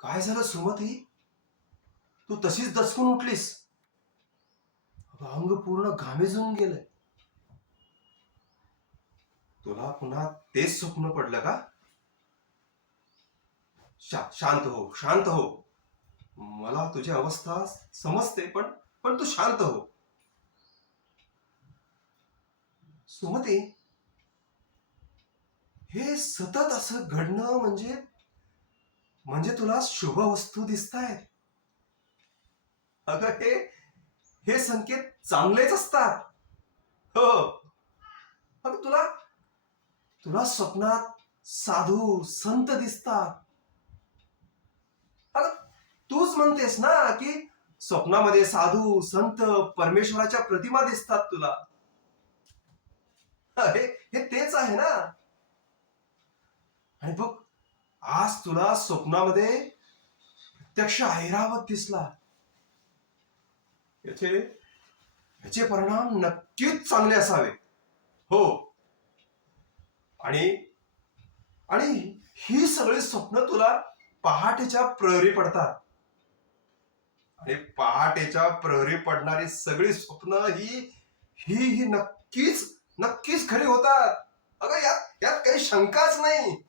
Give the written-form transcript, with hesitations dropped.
काय झालं सुमती? तू तशीच दचकून उठलीस. अगं, अंग पूर्ण घामेजून गेलंय. तुला पुन्हा तेच स्वप्न पडलं का? शांत हो, शांत हो. मला तुझी अवस्था समजते, पण पण तू शांत हो. सुमती, हे सतत असं घडणं म्हणजे म्हणजे तुला शुभ वस्तू दिसतायत. अगं, हे हे संकेत चांगलेच असतात. हो. अगं, तुला तुला स्वप्नात साधू संत दिसतात. अगं, तूच म्हणतेस ना की स्वप्नामध्ये साधू संत परमेश्वराच्या प्रतिमा दिसतात तुला. हे हे तेच आहे ना. आणि बघ, आज तुला स्वप्नामध्ये प्रत्यक्ष ऐरावत दिसला. याचे याचे परिणाम नक्कीच चांगले असावे. हो. आणि आणि ही सगळी स्वप्न तुला पहाटेच्या प्रहरी पडतात. आणि पहाटेच्या प्रहरी पडणारी सगळी स्वप्न ही ही ही नक्कीच नक्कीच खरी होतात. अगं, यात यात काही शंकाच नाही.